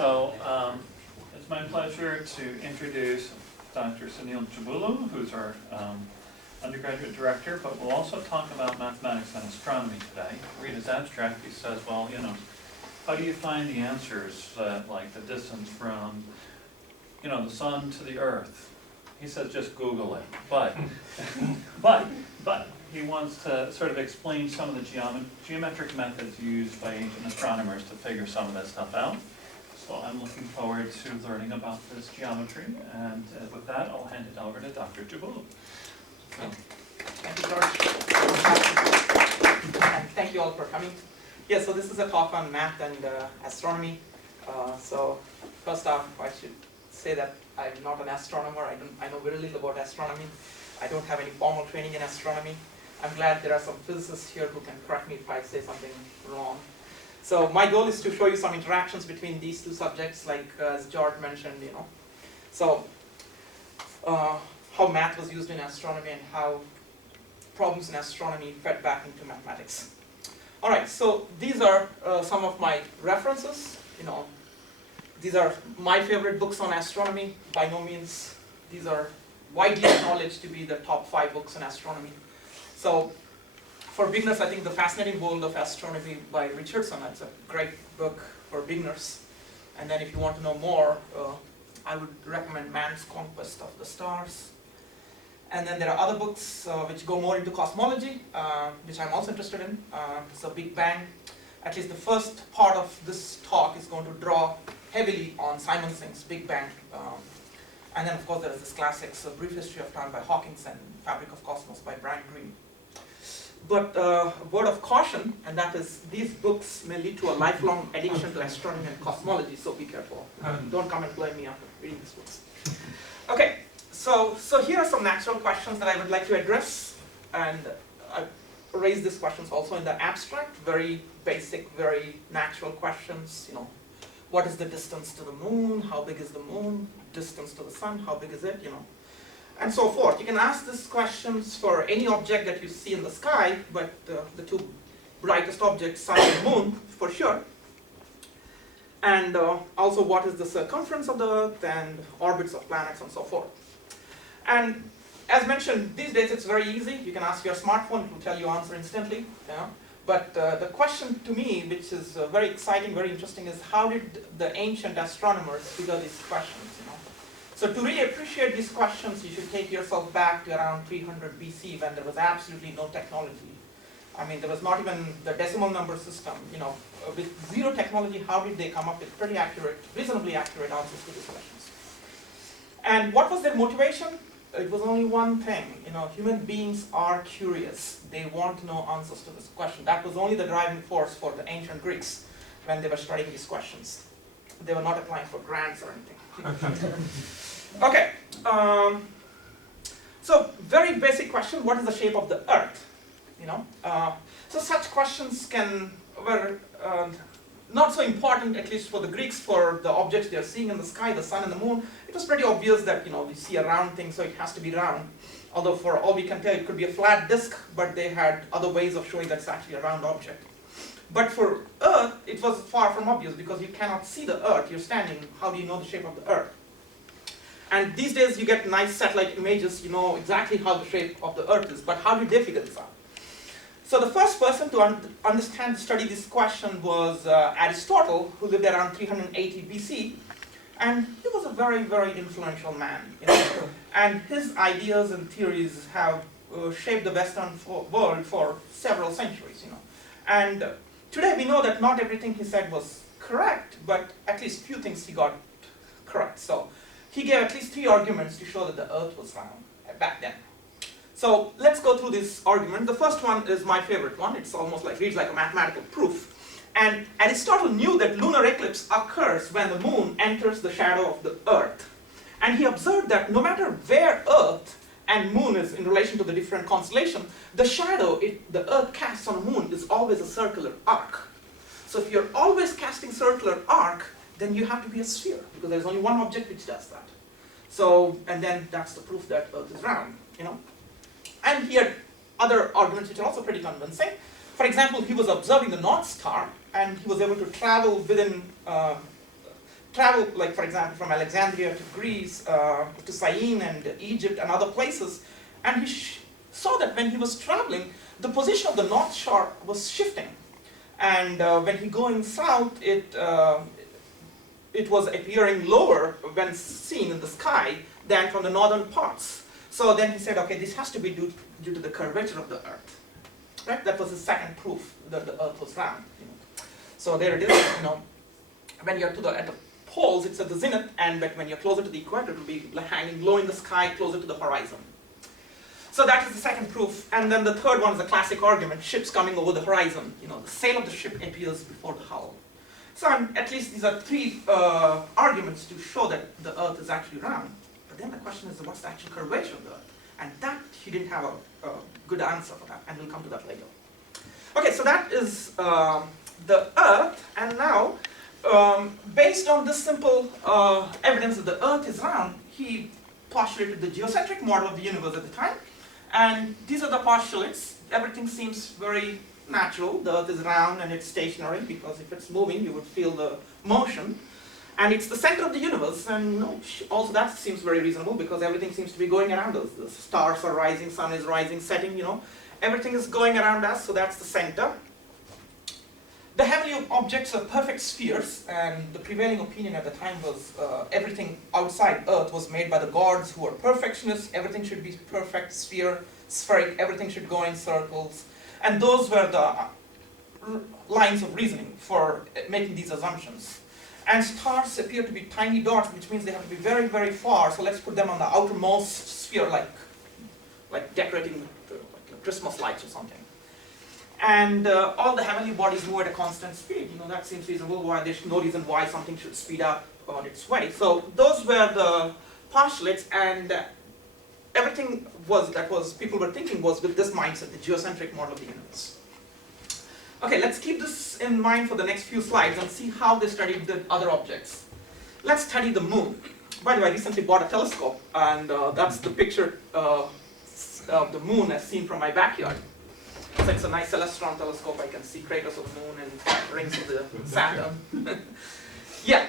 So it's my pleasure to introduce Dr. Sunil Jabulu, who's our undergraduate director, but we'll also talk about mathematics and astronomy today. Read his abstract. He says, well, you know, how do you find the answers, like the distance from, you know, the sun to the earth? He says, just Google it. But he wants to sort of explain some of the geometric methods used by ancient astronomers to figure some of that stuff out. So I'm looking forward to learning about this geometry, and with that, I'll hand it over to Dr. Jabulu. So. Thank you, George. And thank you all for coming. Yeah, so this is a talk on math and astronomy. So first off, I should say that I'm not an astronomer. I know very little about astronomy. I don't have any formal training in astronomy. I'm glad there are some physicists here who can correct me if I say something wrong. So my goal is to show you some interactions between these two subjects, like as George mentioned, you know. So how math was used in astronomy and how problems in astronomy fed back into mathematics. All right, so these are some of my references. You know, these are my favorite books on astronomy. By no means, these are widely acknowledged to be the top 5 books in astronomy. So for beginners, I think The Fascinating World of Astronomy by Richardson, it's a great book for beginners. And then if you want to know more, I would recommend Man's Conquest of the Stars. And then there are other books which go more into cosmology, which I'm also interested in. So Big Bang. At least the first part of this talk is going to draw heavily on Simon Singh's Big Bang. And then of course there is this classics, A Brief History of Time by Hawkins and Fabric of Cosmos by Brian Greene. But a word of caution, and that is these books may lead to a lifelong addiction to astronomy and cosmology, so be careful. Don't come and blame me after reading these books. Okay, so here are some natural questions that I would like to address, and I raised these questions also in the abstract, very basic, very natural questions, you know. What is the distance to the moon? How big is the moon? Distance to the sun? How big is it? You know, and so forth. You can ask these questions for any object that you see in the sky, but the two brightest objects, sun and moon, for sure. And also, what is the circumference of the Earth and orbits of planets and so forth. And as mentioned, these days it's very easy. You can ask your smartphone; it will tell you answer instantly. Yeah. But the question to me, which is very exciting, very interesting, is how did the ancient astronomers figure these questions? You know? So to really appreciate these questions, you should take yourself back to around 300 BC when there was absolutely no technology. I mean, there was not even the decimal number system. You know, with zero technology, how did they come up with pretty accurate, reasonably accurate answers to these questions? And what was their motivation? It was only one thing, you know, human beings are curious. They want to know answers to this question. That was only the driving force for the ancient Greeks when they were studying these questions. They were not applying for grants or anything. Okay, so very basic question, what is the shape of the Earth? You know, so such questions were not so important, at least for the Greeks, for the objects they are seeing in the sky, the sun and the moon. It was pretty obvious that, you know, we see a round thing, so it has to be round. Although for all we can tell, it could be a flat disk, but they had other ways of showing that it's actually a round object. But for Earth, it was far from obvious because you cannot see the Earth. You're standing, how do you know the shape of the Earth? And these days you get nice satellite images, you know exactly how the shape of the Earth is, but how did they figure this out? So the first person to understand, study this question was Aristotle, who lived around 380 BC. And he was a very, very influential man. You know? And his ideas and theories have shaped the Western world for several centuries. You know? And today we know that not everything he said was correct, but at least few things he got correct. So he gave at least 3 arguments to show that the Earth was round back then. So let's go through this argument. The first one is my favorite one. It's almost like, reads like a mathematical proof. And Aristotle knew that lunar eclipse occurs when the moon enters the shadow of the Earth. And he observed that no matter where Earth and moon is in relation to the different constellation, the shadow the Earth casts on the moon is always a circular arc. So if you're always casting circular arc, then you have to be a sphere, because there's only one object which does that. So, and then that's the proof that Earth is round, you know. And he had other arguments which are also pretty convincing. For example, he was observing the North Star, and he was able to travel within travel, like for example, from Alexandria to Greece, to Syene and Egypt and other places, and he saw that when he was traveling, the position of the North Shore was shifting. And when he going south, it was appearing lower when seen in the sky than from the northern parts. So then he said, okay, this has to be due to the curvature of the Earth. Right? That was his second proof that the Earth was round. So there it is. When you're at the poles, it's at the zenith, and when you're closer to the equator, it will be hanging low in the sky, closer to the horizon. So that is the second proof. And then the third one is the classic argument: ships coming over the horizon. The sail of the ship appears before the hull. So at least these are three arguments to show that the Earth is actually round. But then the question is, what's the actual curvature of the Earth? And that he didn't have a good answer for that, and we'll come to that later. Okay, so that is the Earth, and now, based on this simple evidence that the Earth is round, he postulated the geocentric model of the universe at the time, and these are the postulates. Everything seems very natural. The Earth is round and it's stationary, because if it's moving, you would feel the motion. And it's the center of the universe, and also that seems very reasonable, because everything seems to be going around us. The stars are rising, sun is rising, setting, everything is going around us, so that's the center. The heavenly objects are perfect spheres, and the prevailing opinion at the time was everything outside Earth was made by the gods, who are perfectionists. Everything should be perfect, spheric, everything should go in circles. And those were the lines of reasoning for making these assumptions. And stars appear to be tiny dots, which means they have to be very, very far. So let's put them on the outermost sphere, like decorating like Christmas lights or something. And all the heavenly bodies move at a constant speed. That seems reasonable. Why there's no reason why something should speed up on its way. So those were the postulates, and everything people were thinking was with this mindset, the geocentric model of the universe. Okay, let's keep this in mind for the next few slides and see how they studied the other objects. Let's study the moon. By the way, I recently bought a telescope, and that's the picture of the moon as seen from my backyard. So it's a nice Celestron telescope. I can see craters of the moon and rings of the Saturn. Yeah,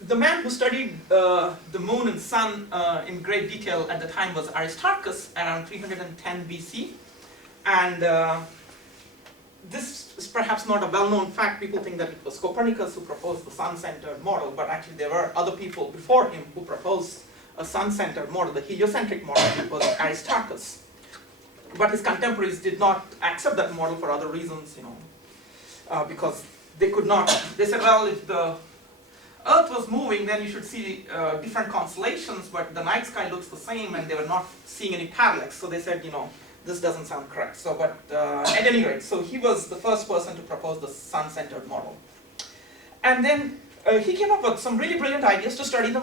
the man who studied the moon and sun in great detail at the time was Aristarchus, around 310 BC. And this is perhaps not a well-known fact. People think that it was Copernicus who proposed the sun-centered model, but actually there were other people before him who proposed a sun-centered model, the heliocentric model. It was Aristarchus. But his contemporaries did not accept that model for other reasons, because they could not. They said, well, if the Earth was moving, then you should see different constellations, but the night sky looks the same, and they were not seeing any parallax. So they said, this doesn't sound correct. So, but at any rate, so he was the first person to propose the sun-centered model. And then he came up with some really brilliant ideas to study the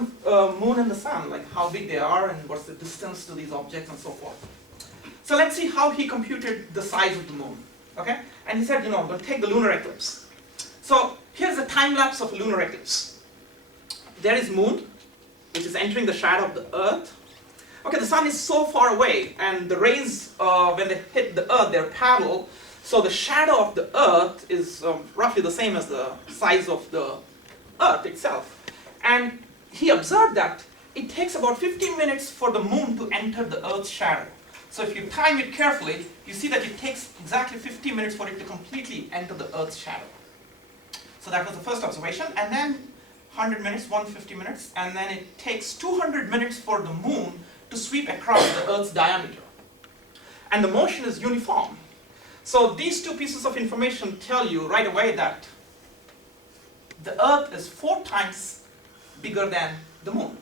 moon and the sun, like how big they are and what's the distance to these objects and so forth. So let's see how he computed the size of the moon. Okay? And he said, I'm going to take the lunar eclipse. So here's a time lapse of a lunar eclipse. There is moon, which is entering the shadow of the Earth. Okay, the sun is so far away, and the rays, when they hit the Earth, they're parallel. So the shadow of the Earth is roughly the same as the size of the Earth itself. And he observed that it takes about 15 minutes for the moon to enter the Earth's shadow. So if you time it carefully, you see that it takes exactly 15 minutes for it to completely enter the Earth's shadow. So that was the first observation. And then 100 minutes, 150 minutes, and then it takes 200 minutes for the moon to sweep across the Earth's diameter. And the motion is uniform. So these two pieces of information tell you right away that the Earth is 4 times bigger than the moon,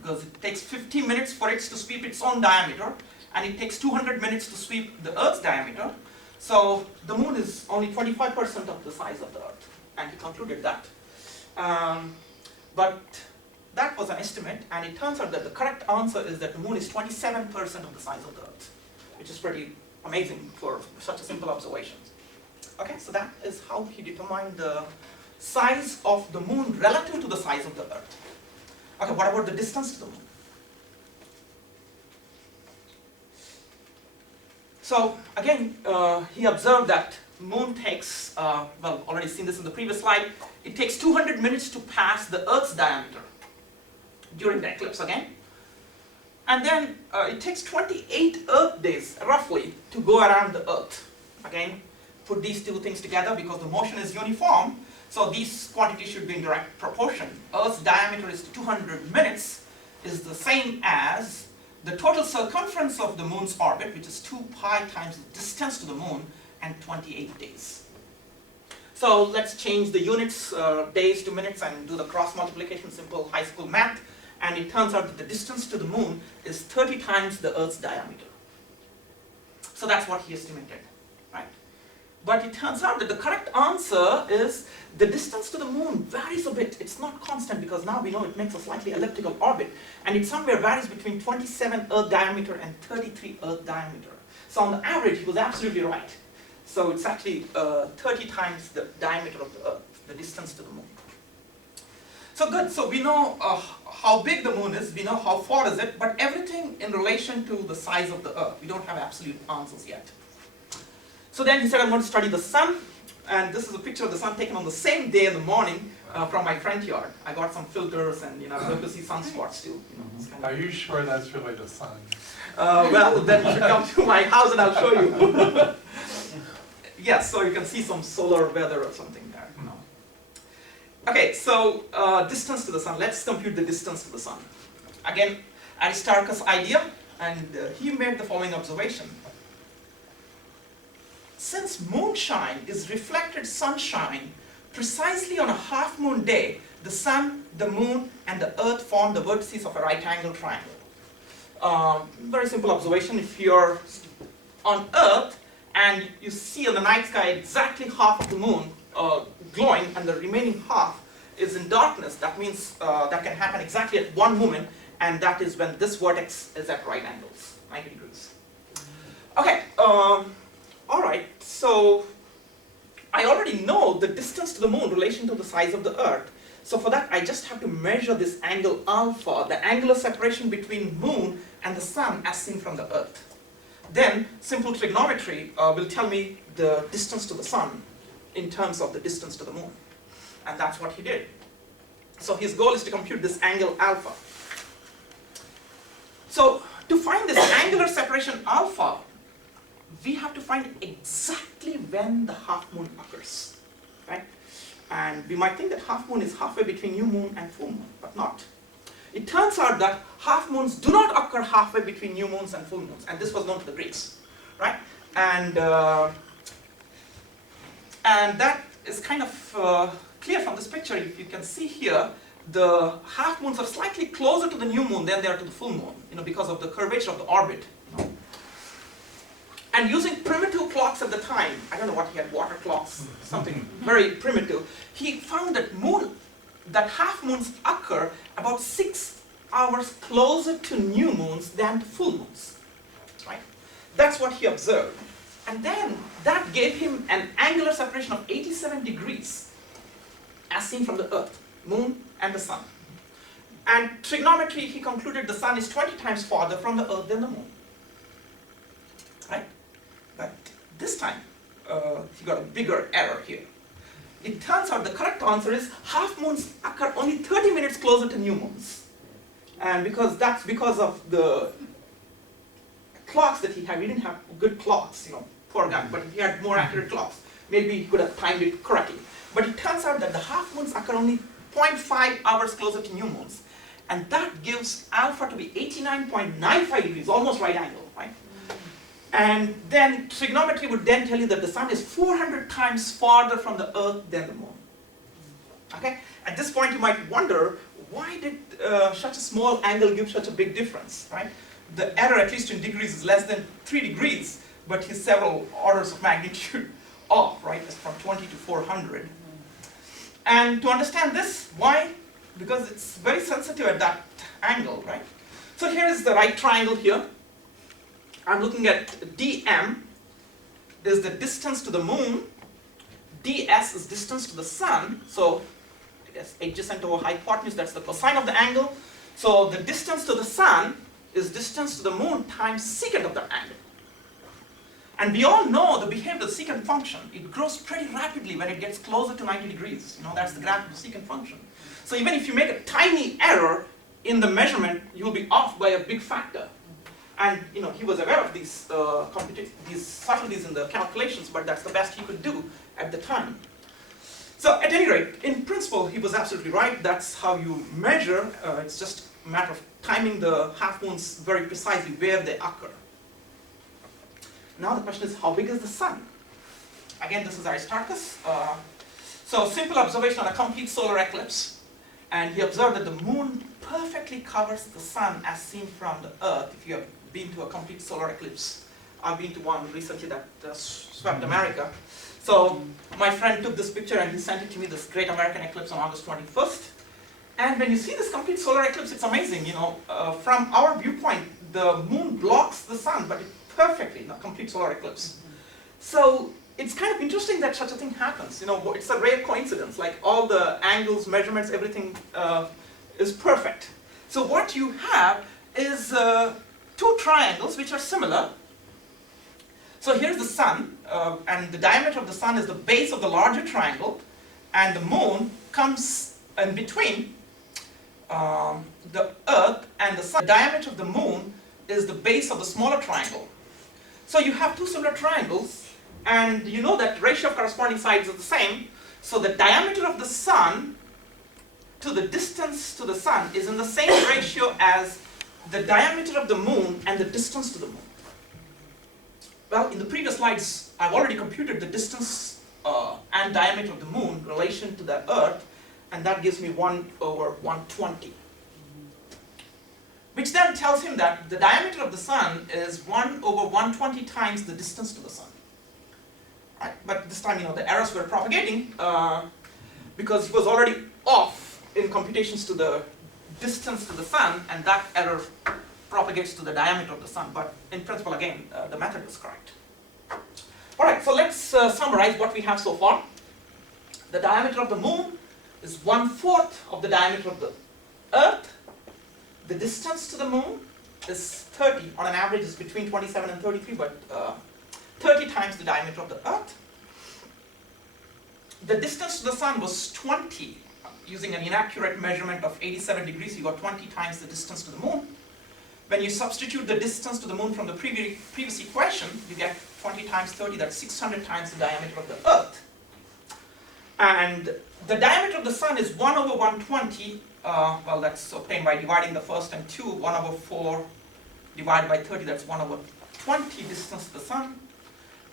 because it takes 15 minutes for it to sweep its own diameter, and it takes 200 minutes to sweep the Earth's diameter. So the moon is only 25% of the size of the Earth, and he concluded that. But that was an estimate, and it turns out that the correct answer is that the moon is 27% of the size of the Earth, which is pretty amazing for such a simple observation. Okay, so that is how he determined the size of the moon relative to the size of the Earth. Okay, what about the distance to the moon? So again, he observed that moon takes, well, already seen this in the previous slide, it takes 200 minutes to pass the Earth's diameter during the eclipse again. And then it takes 28 Earth days, roughly, to go around the Earth. Again, put these two things together because the motion is uniform, so these quantities should be in direct proportion. Earth's diameter is 200 minutes, is the same as the total circumference of the moon's orbit, which is 2 pi times the distance to the moon, and 28 days. So let's change the units, days to minutes, and do the cross multiplication, simple high school math, and it turns out that the distance to the moon is 30 times the Earth's diameter. So that's what he estimated, right? But it turns out that the correct answer is the distance to the moon varies a bit. It's not constant because now we know it makes a slightly elliptical orbit, and it somewhere varies between 27 Earth diameter and 33 Earth diameter. So on the average, he was absolutely right. So it's actually 30 times the diameter of the Earth, the distance to the moon. So good, so we know how big the moon is, we know how far is it, but everything in relation to the size of the Earth, we don't have absolute answers yet. So then he said, I'm going to study the sun, and this is a picture of the sun taken on the same day in the morning from my front yard. I got some filters, and I was able to see sunspots too. It's kind of... Are you sure that's really the sun? Well, then you should come to my house and I'll show you. Yes, so you can see some solar weather or something there. Okay, so distance to the sun. Let's compute the distance to the sun. Again, Aristarchus' idea, and he made the following observation. Since moonshine is reflected sunshine, precisely on a half-moon day, the sun, the moon, and the earth form the vertices of a right-angled triangle. Very simple observation. If you're on Earth and you see in the night sky exactly half of the moon glowing and the remaining half is in darkness, that means that can happen exactly at one moment, and that is when this vertex is at right angles, 90 degrees. Okay, all right, so I already know the distance to the moon in relation to the size of the Earth. So for that, I just have to measure this angle alpha, the angular separation between moon and the sun as seen from the Earth. Then simple trigonometry will tell me the distance to the sun in terms of the distance to the moon. And that's what he did. So his goal is to compute this angle alpha. So to find this angular separation alpha, we have to find exactly when the half moon occurs, right? And we might think that half moon is halfway between new moon and full moon, but not. It turns out that half moons do not occur halfway between new moons and full moons, and this was known to the Greeks, right? And that is kind of clear from this picture. If you can see here, the half moons are slightly closer to the new moon than they are to the full moon, because of the curvature of the orbit. And using primitive clocks at the time, I don't know what he had, water clocks, something very primitive, he found that half moons occur about 6 hours closer to new moons than to full moons, right? That's what he observed. And then that gave him an angular separation of 87 degrees as seen from the Earth, moon, and the sun. And trigonometry, he concluded the sun is 20 times farther from the Earth than the moon, right? But this time, he got a bigger error here. It turns out the correct answer is half moons occur only 30 minutes closer to new moons. And that's because of the clocks that he had. He didn't have good clocks, poor guy, but he had more accurate clocks. Maybe he could have timed it correctly. But it turns out that the half moons occur only 0.5 hours closer to new moons. And that gives alpha to be 89.95 degrees, almost right angle, right? And then trigonometry would then tell you that the sun is 400 times farther from the Earth than the moon. Okay? At this point you might wonder, why did such a small angle give such a big difference, right? The error, at least in degrees, is less than 3 degrees, but he's several orders of magnitude off, right? It's from 20 to 400. And to understand this, why? Because it's very sensitive at that angle, right? So here is the right triangle here. I'm looking at dm is the distance to the moon, ds is distance to the sun, so I guess adjacent over hypotenuse, that's the cosine of the angle. So the distance to the sun is distance to the moon times secant of that angle. And we all know the behavior of the secant function. It grows pretty rapidly when it gets closer to 90 degrees. That's the graph of the secant function. So even if you make a tiny error in the measurement, you will be off by a big factor. And he was aware of these subtleties in the calculations, but that's the best he could do at the time. So at any rate, in principle, he was absolutely right. That's how you measure. It's just a matter of timing the half moons very precisely where they occur. Now the question is, how big is the sun? Again, this is Aristarchus. So simple observation on a complete solar eclipse. And he observed that the moon perfectly covers the sun as seen from the earth. If you have been to a complete solar eclipse, I've been to one recently that swept America. So my friend took this picture and he sent it to me, this great American eclipse on August 21st. And when you see this complete solar eclipse, it's amazing. From our viewpoint, the moon blocks the sun, but perfectly in a complete solar eclipse. So it's kind of interesting that such a thing happens. It's a rare coincidence. Like all the angles, measurements, everything is perfect. So what you have is two triangles which are similar. So here's the sun, and the diameter of the sun is the base of the larger triangle, and the moon comes in between the earth and the sun. The diameter of the moon is the base of the smaller triangle. So you have two similar triangles, and you know that ratio of corresponding sides is the same. So the diameter of the sun to the distance to the sun is in the same ratio as the diameter of the moon and the distance to the moon. Well, in the previous slides, I've already computed the distance and diameter of the moon in relation to the earth, and that gives me 1/120. Which then tells him that the diameter of the sun is 1/120 times the distance to the sun. Right? But this time, the errors were propagating because he was already off in computations to the distance to the sun, and that error propagates to the diameter of the sun. But in principle, again, the method was correct. All right, so let's summarize what we have so far. The diameter of the moon is 1/4 of the diameter of the earth. The distance to the moon is 30. On an average, it's between 27 and 33, but 30 times the diameter of the earth. The distance to the sun was 20. Using an inaccurate measurement of 87 degrees, you got 20 times the distance to the moon. When you substitute the distance to the moon from the previous equation, you get 20 times 30, that's 600 times the diameter of the earth. And the diameter of the sun is 1/120. Well, that's obtained by dividing the first and two. 1/4 divided by 30, that's 1/20 distance to the sun.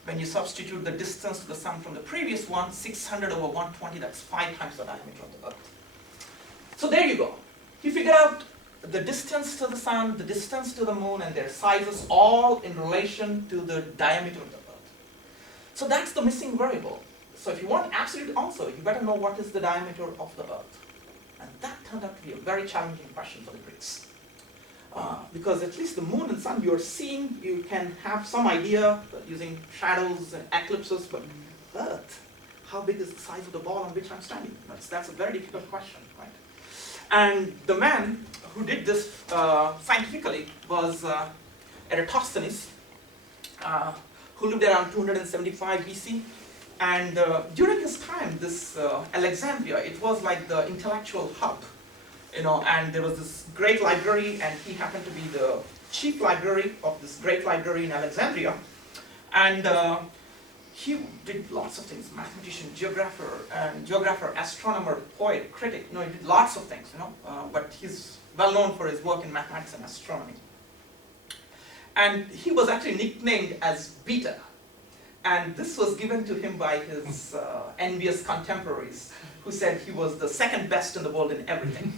When you substitute the distance to the sun from the previous one, 600/120, that's 5 times the diameter of the earth. So there you go. You figure out the distance to the sun, the distance to the moon, and their sizes all in relation to the diameter of the earth. So that's the missing variable. So if you want absolute answer, you better know what is the diameter of the earth. And that turned out to be a very challenging question for the Greeks. Because at least the moon and sun you're seeing, you can have some idea using shadows and eclipses, but earth, how big is the size of the ball on which I'm standing? That's a very difficult question, right? And the man who did this scientifically was Eratosthenes, who lived around 275 BC. And during his time, this Alexandria, it was like the intellectual hub, and there was this great library, and he happened to be the chief library of this great library in Alexandria. And he did lots of things: mathematician, geographer, astronomer, poet, critic. He did lots of things, but he's well known for his work in mathematics and astronomy. And he was actually nicknamed as Beta. And this was given to him by his envious contemporaries, who said he was the second best in the world in everything.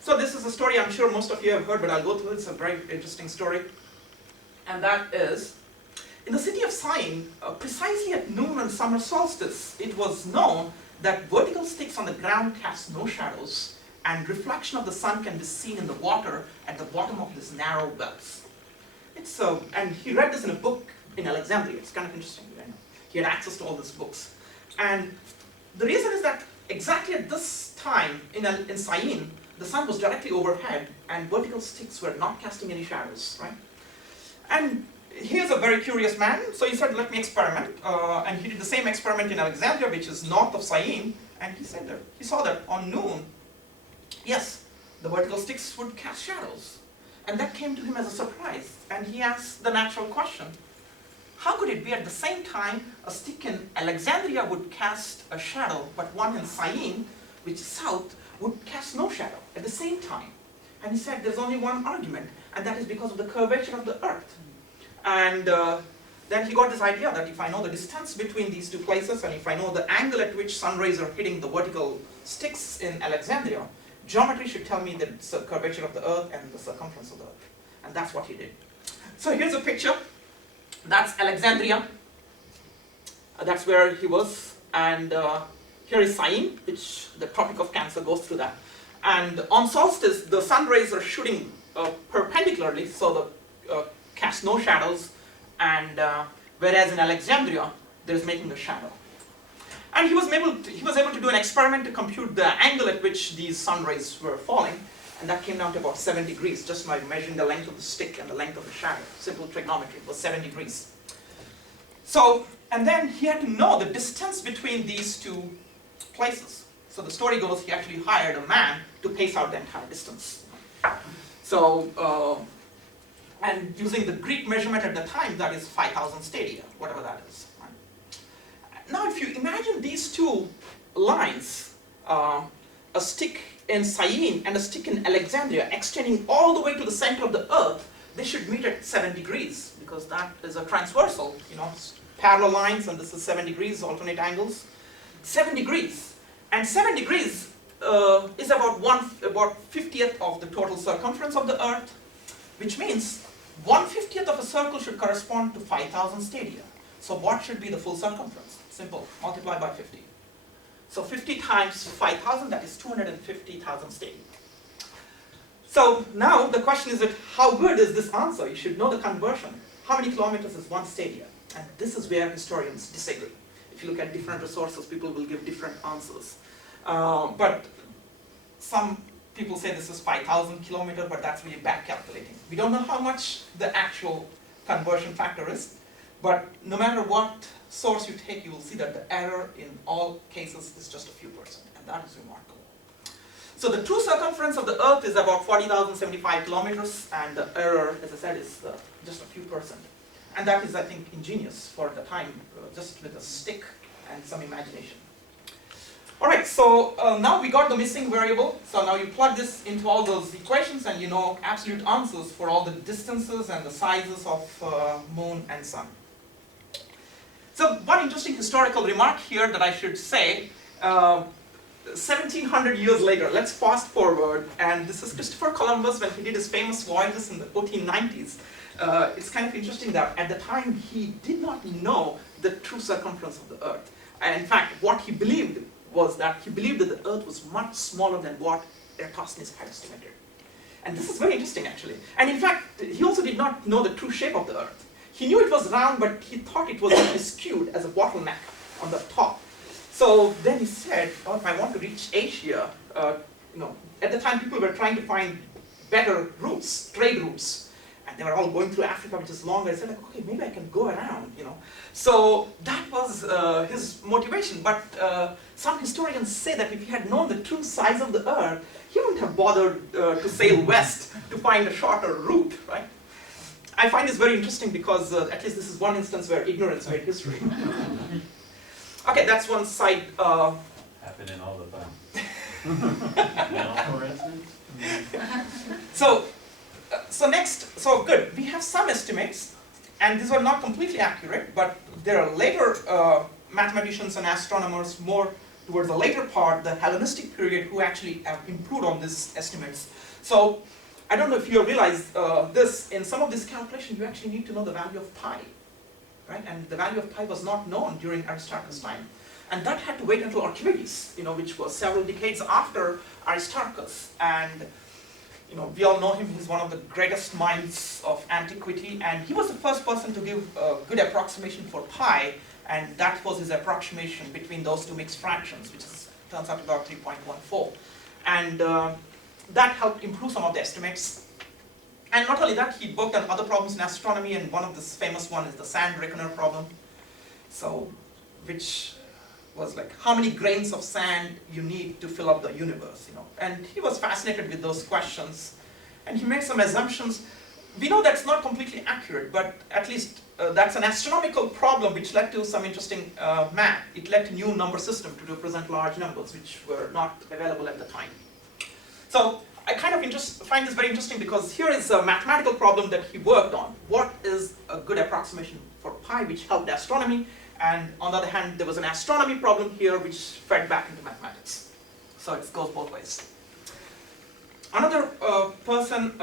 So this is a story I'm sure most of you have heard, but I'll go through it. It's a very interesting story. And that is, in the city of Syene, precisely at noon on summer solstice, it was known that vertical sticks on the ground cast no shadows, and reflection of the sun can be seen in the water at the bottom of these narrow wells. And he read this in a book in Alexandria. It's kind of interesting. He had access to all these books. And the reason is that exactly at this time in Syene, the sun was directly overhead and vertical sticks were not casting any shadows, right? And he's a very curious man, so he said, let me experiment. And he did the same experiment in Alexandria, which is north of Syene, and he said that he saw that on noon, yes, the vertical sticks would cast shadows. And that came to him as a surprise, and he asked the natural question, how could it be at the same time a stick in Alexandria would cast a shadow, but one in Syene, which is south, would cast no shadow at the same time? And he said there's only one argument, and that is because of the curvature of the earth. And then he got this idea that if I know the distance between these two places, and if I know the angle at which sun rays are hitting the vertical sticks in Alexandria, geometry should tell me the curvature of the earth and the circumference of the earth. And that's what he did. So here's a picture. That's Alexandria. That's where he was. And here is Syene, which the Tropic of Cancer goes through that. And on solstice, the sun rays are shooting perpendicularly, so the cast no shadows. And whereas in Alexandria, there's making a shadow. And he was able to do an experiment to compute the angle at which these sun rays were falling. And that came down to about 7 degrees, just by measuring the length of the stick and the length of the shadow. Simple trigonometry, it was 7 degrees. So, and then he had to know the distance between these two places. So the story goes, he actually hired a man to pace out the entire distance. So, and using the Greek measurement at the time, that is 5,000 stadia, whatever that is. Right? Now, if you imagine these two lines, a stick in Syene and a stick in Alexandria extending all the way to the center of the earth, they should meet at 7 degrees, because that is a transversal, parallel lines, and this is 7 degrees, alternate angles. 7 degrees. And 7 degrees is about 50th of the total circumference of the earth, which means 1/50th of a circle should correspond to 5,000 stadia. So what should be the full circumference? Simple, multiply by 50. So 50 times 5,000, that is 250,000 stadia. So now the question is that how good is this answer? You should know the conversion. How many kilometers is 1 stadia? And this is where historians disagree. If you look at different resources, people will give different answers. But some people say this is 5,000 kilometers, but that's really back calculating. We don't know how much the actual conversion factor is, but no matter what source you take, you will see that the error in all cases is just a few %, and that is remarkable. So the true circumference of the earth is about 40,075 kilometers, and the error, as I said, is just a few %. And that is, I think, ingenious for the time, just with a stick and some imagination. All right, so now we got the missing variable. So now you plug this into all those equations, and you know absolute answers for all the distances and the sizes of moon and sun. So one interesting historical remark here that I should say, 1700 years later, let's fast forward, and this is Christopher Columbus when he did his famous voyages in the 1490s. It's kind of interesting that at the time he did not know the true circumference of the earth. And in fact, what he believed was that he believed that the earth was much smaller than what Eratosthenes had estimated. And this is very interesting, actually. And in fact, he also did not know the true shape of the earth. He knew it was round, but he thought it was actually skewed as a bottleneck on the top. So then he said, oh, if I want to reach Asia, at the time people were trying to find better routes, trade routes. And they were all going through Africa, which is longer. I said, like, okay, maybe I can go around, So that was his motivation. But some historians say that if he had known the true size of the earth, he wouldn't have bothered to sail west to find a shorter route, right? I find this very interesting because at least this is one instance where ignorance made history. Okay, that's one side. Happening all the time. Now, for instance. So good, we have some estimates, and these are not completely accurate, but there are later mathematicians and astronomers more towards the later part, the Hellenistic period, who actually have improved on these estimates. So I don't know if you realize this, in some of these calculations you actually need to know the value of pi, right? And the value of pi was not known during Aristarchus' time. And that had to wait until Archimedes, which was several decades after Aristarchus. And we all know him, he's one of the greatest minds of antiquity, and he was the first person to give a good approximation for pi, and that was his approximation between those two mixed fractions, which turns out to be about 3.14. And that helped improve some of the estimates. And not only that, he worked on other problems in astronomy, and one of the famous one is the sand reckoner problem. So, which was like how many grains of sand you need to fill up the universe, you know. And he was fascinated with those questions, and he made some assumptions. We know that's not completely accurate, but at least that's an astronomical problem which led to some interesting math. It led to new number system to represent large numbers which were not available at the time. So I kind of find this very interesting because here is a mathematical problem that he worked on. What is a good approximation for pi which helped astronomy? And on the other hand, there was an astronomy problem here which fed back into mathematics. So it goes both ways. Another person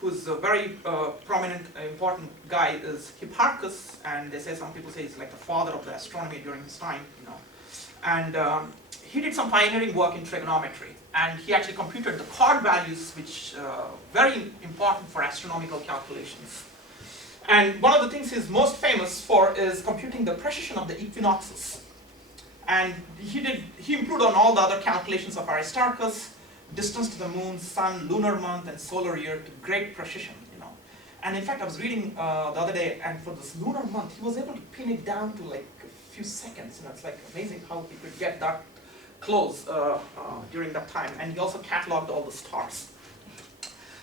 who's a very prominent, important guy is Hipparchus, and they say, some people say he's like the father of the astronomy during his time, you know. And he did some pioneering work in trigonometry, and he actually computed the chord values, which very important for astronomical calculations. And one of the things he's most famous for is computing the precision of the equinoxes. And he improved on all the other calculations of Aristarchus, distance to the moon, sun, lunar month, and solar year to great precision, you know. And in fact, I was reading the other day, and for this lunar month, he was able to pin it down to like a few seconds. You know, it's like amazing how he could get that close during that time. And he also cataloged all the stars.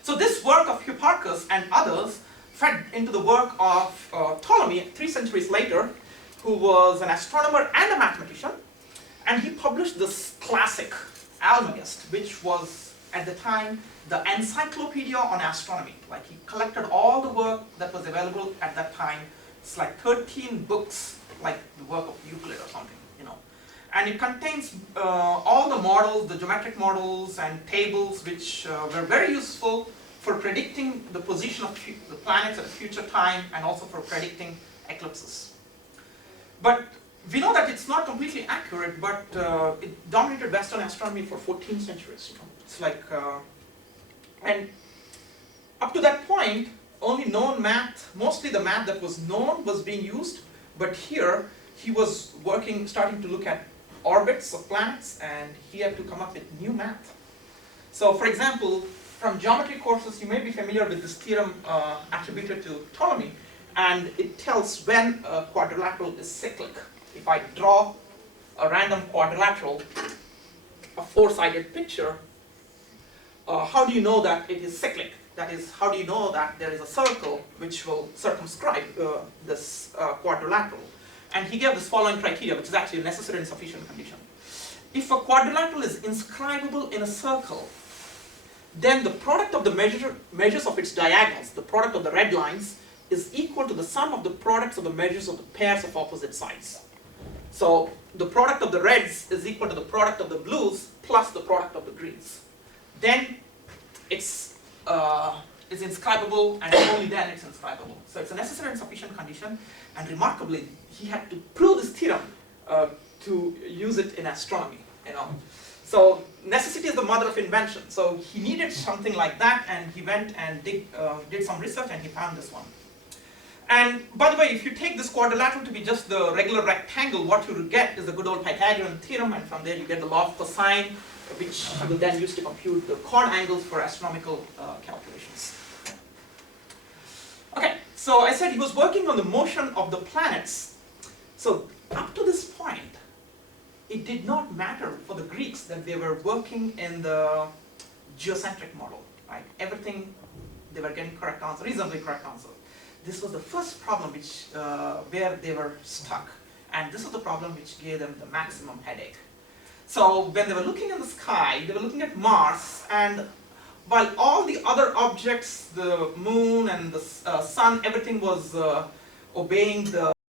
So this work of Hipparchus and others fed into the work of Ptolemy 3 centuries later, who was an astronomer and a mathematician, and he published this classic, Almagest, which was at the time the encyclopedia on astronomy. Like, he collected all the work that was available at that time. It's like 13 books, like the work of Euclid or something, you know. And it contains all the models, the geometric models and tables, which were very useful for predicting the position of the planets at a future time, and also for predicting eclipses. But we know that it's not completely accurate, but it dominated Western astronomy for 14 centuries. You know? It's like, and up to that point, only known math, mostly the math that was known was being used, but here he was starting to look at orbits of planets, and he had to come up with new math. So for example, from geometry courses, you may be familiar with this theorem attributed to Ptolemy, and it tells when a quadrilateral is cyclic. If I draw a random quadrilateral, a four-sided picture, how do you know that it is cyclic? That is, how do you know that there is a circle which will circumscribe this quadrilateral? And he gave this following criteria, which is actually a necessary and sufficient condition. If a quadrilateral is inscribable in a circle, then the product of the measures of its diagonals, the product of the red lines, is equal to the sum of the products of the measures of the pairs of opposite sides. So the product of the reds is equal to the product of the blues plus the product of the greens. Then it's inscribable, and only then it's inscribable. So it's a necessary and sufficient condition, and remarkably, he had to prove this theorem to use it in astronomy, you know. So necessity is the mother of invention. So he needed something like that, and he went and did some research, and he found this one. And by the way, if you take this quadrilateral to be just the regular rectangle, what you will get is the good old Pythagorean theorem, and from there you get the law of cosine, which you will then use to compute the chord angles for astronomical calculations. Okay, so I said he was working on the motion of the planets. So up to this point, it did not matter for the Greeks that they were working in the geocentric model, right? Everything, they were getting correct answer, reasonably correct answer. This was the first problem which, where they were stuck. And this was the problem which gave them the maximum headache. So when they were looking in the sky, they were looking at Mars, and while all the other objects, the moon and the sun, everything was obeying the